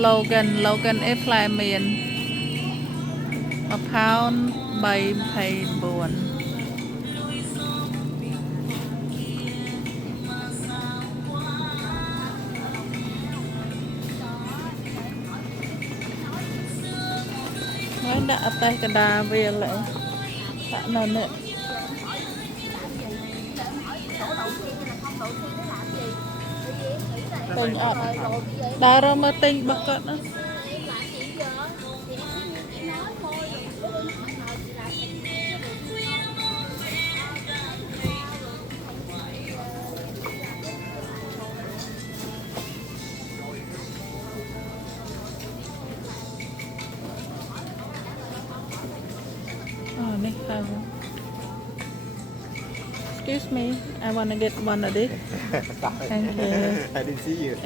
Logan ép lại miền mà pound bay thầy buồn nói đã tay cái đà về lại tạ nào nữa tình ọt đà ra mà tình bạc cận á này sao excuse me I wanna get one of this thank you I didn't see you.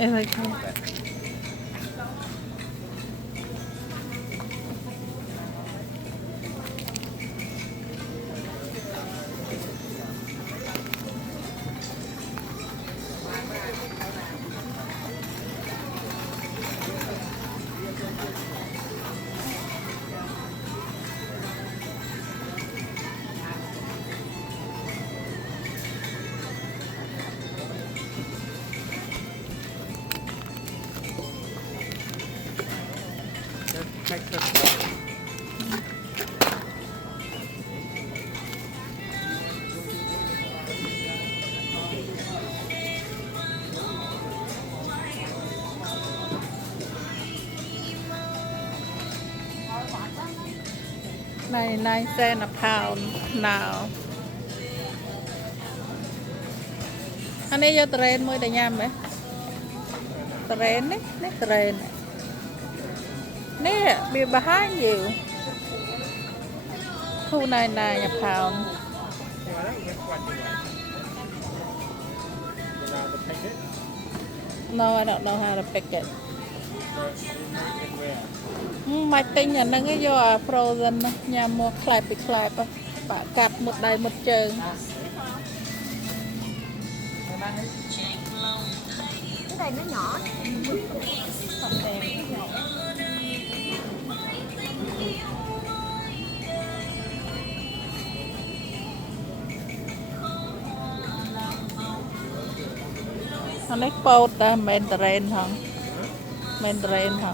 it's okay này 9 cent a pound now อันนี้จะเทรนមួយតែញ៉ាំហ៎เทรนនេះเทรนនេះ be behind you 299 a pound no I don't know how to pick it មកទិញអាហ្នឹងយកអា frozen ញ៉ាំមកខ្លែបពីខ្លែបបាក់កាត់មុតដៃមុតជើងcái này nó nhỏ anh ấy bột ta men train hả men train hả